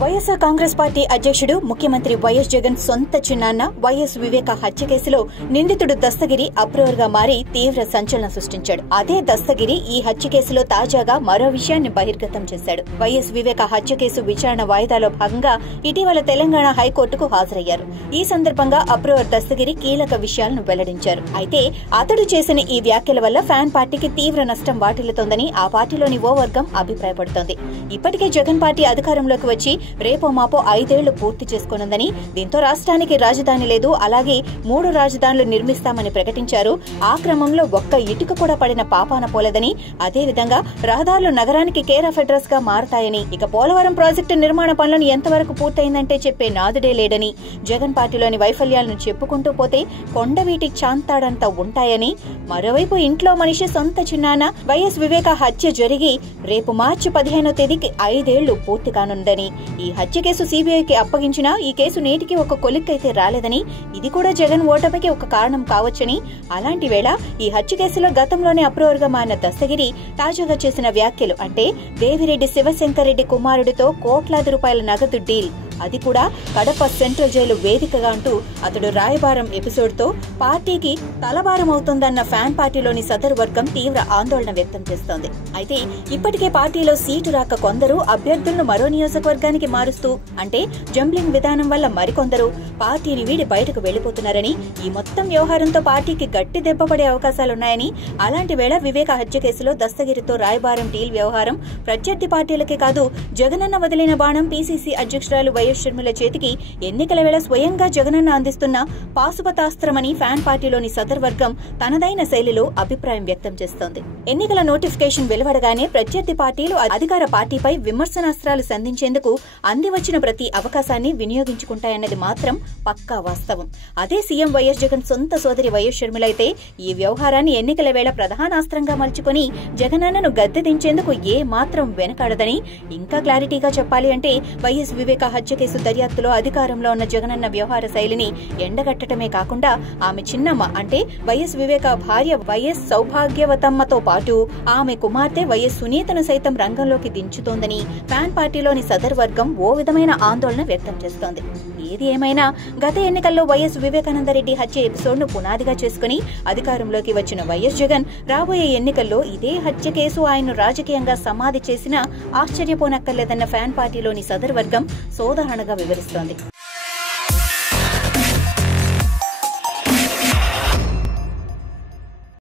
YSR Congress party అధ్యక్షుడు ముఖ్యమంత్రి YS Jagan సొంత చిన్నాన్న వైఎస్ వివేక హత్య కేసులో నిందితుడు దస్తగిరి అప్రూవర్ గా మారి తీవ్ర సంచలనం సృష్టించాడు. అదే దస్తగిరి ఈ హత్య కేసులో తాజాగా మరో విషయాన్ని బహిర్గతం చేశాడు. వైఎస్ వివేక హత్య కేసు విచారణ వాయిదాలో భాగంగా ఇటీవల తెలంగాణ హైకోర్టుకు హాజరయ్యారు. ఈ సందర్భంగా అప్రూవర్ దస్తగిరి కీలక విషయాలను వెల్లడించారు. అయితే అతడు చేసిన ఈ వ్యాఖ్యల వల్ల ఫ్యాన్ పార్టీకి తీవ్ర నష్టం వాటిల్లుతోందని ఆ పార్టీలోని ఓ వర్గం అభిప్రాయపడుతోంది. ఇప్పటికే జగన్ పార్టీ అధికారంలోకి వచ్చి రేపో మాపో 5 ఏళ్లు పూర్తి చేసుకోనుందని, దీంతో రాష్ట్రానికి రాజధాని లేదు, అలాగే 3 రాజధానులు నిర్మిస్తామని ప్రకటించారు. ఆ క్రమంలో ఒక్క ఇటుక కూడా పడిన పాపాన పోలేదని, అదేవిధంగా రహదారులు నగరానికి కేర్ ఆఫ్ అడ్రస్ గా మారతాయని, ఇక పోలవరం ప్రాజెక్టు నిర్మాణ పనులను ఎంతవరకు పూర్తయిందంటే చెప్పే నాదుడే లేడని, జగన్ పార్టీలోని వైఫల్యాలను చెప్పుకుంటూ పోతే కొండవీటి చాంతాడంత ఉంటాయని, మరోవైపు ఇంట్లో మనిషి సొంత చిన్నాన్న వైఎస్ వివేక హత్య జరిగి రేపు మార్చి 15వ తేదీకి 5 ఏళ్లు పూర్తి కానుందని, ఈ హత్య కేసు సీబీఐకి అప్పగించినా ఈ కేసు నేటికి ఒక కొలిక్కైతే రాలేదని, ఇది కూడా జగన్ ఓటమికి ఒక కారణం కావచ్చని, అలాంటి వేళ ఈ హత్య కేసులో గతంలోనే అప్రూవర్ గా మారిన దస్తగిరి తాజాగా చేసిన వ్యాఖ్యలు అంటే దేవిరెడ్డి శివశంకర్ రెడ్డి కుమారుడితో కోట్లాది రూపాయల నగదు డీల్, అది కూడా కడప సెంట్రల్ జైలు వేదికగా అంటూ అతడు రాయబారం ఎపిసోడ్ తో పార్టీకి తలభారం అవుతుందన్న ఫ్యాన్ పార్టీలోని సదరు వర్గం తీవ్ర ఆందోళన వ్యక్తం చేస్తోంది. అయితే ఇప్పటికే పార్టీలో సీటు రాక కొందరు అభ్యర్థులను మరో నియోజకవర్గానికి మారుస్తూ, అంటే జంబ్లింగ్ విధానం వల్ల మరికొందరు పార్టీని వీడి బయటకు వెళ్లిపోతున్నారని, ఈ మొత్తం వ్యవహారంతో పార్టీకి గట్టి దెబ్బ పడే అవకాశాలున్నాయని, అలాంటి వేళ వివేక హత్య కేసులో దస్తగిరితో రాయబారం డీల్ వ్యవహారం ప్రత్యర్థి పార్టీలకే కాదు, జగనన్న వదిలిన బాణం పీసీసీ అధ్యక్షురాలు వైఎస్ షర్మిల చేతికి ఎన్నికల వేళ స్వయంగా జగనన్న అందిస్తున్న పాశుపతాస్త్రమని ఫ్యాన్ పార్టీలోని సదర్ వర్గం తనదైన శైలిలో అభిప్రాయం వ్యక్తం చేస్తోంది. ఎన్నికల నోటిఫికేషన్ వెలువడగానే ప్రత్యర్థి పార్టీలు అధికార పార్టీపై విమర్శనాస్త్రాలు సంధించేందుకు అందివచ్చిన ప్రతి అవకాశాన్ని వినియోగించుకుంటాయన్నది మాత్రం పక్కా వాస్తవం. అదే సీఎం వైఎస్ జగన్ సొంత సోదరి వైఎస్ షర్మిల అయితే ఈ వ్యవహారాన్ని ఎన్నికల వేళ ప్రధానాస్త్రంగా మలుచుకుని జగనన్నను గద్దె దించేందుకు ఏ మాత్రం వెనకాడదని, ఇంకా క్లారిటీగా చెప్పాలి అంటే వైఎస్ వివేక హత్య కేసు దర్యాప్తులో అధికారంలో ఉన్న జగనన్న వ్యవహార శైలిని ఎండగట్టడమే కాకుండా ఆమె చిన్నమ్మ అంటే వైఎస్ వివేక భార్య వైఎస్ సౌభాగ్యవతమ్మతో పాటు ఆమె కుమార్తె వైఎస్ సునీతను సైతం రంగంలోకి దించుతోందని ఫ్యాన్ పార్టీలోని సదర్ వర్గం ఓ విధమైన ఆందోళన వ్యక్తం చేస్తోంది. ఏది ఏమైనా గత ఎన్నికల్లో వైఎస్ వివేకానందరెడ్డి హత్య ఎపిసోడ్ ను పునాదిగా చేసుకుని అధికారంలోకి వచ్చిన వైఎస్ జగన్ రాబోయే ఎన్నికల్లో ఇదే హత్య కేసు ఆయన్ను రాజకీయంగా సమాధి చేసినా ఆశ్చర్యపోనక్కర్లేదన్న ఫ్యాన్ పార్టీలోని సదర్ వర్గం సోదాహరణగా వివరిస్తోంది.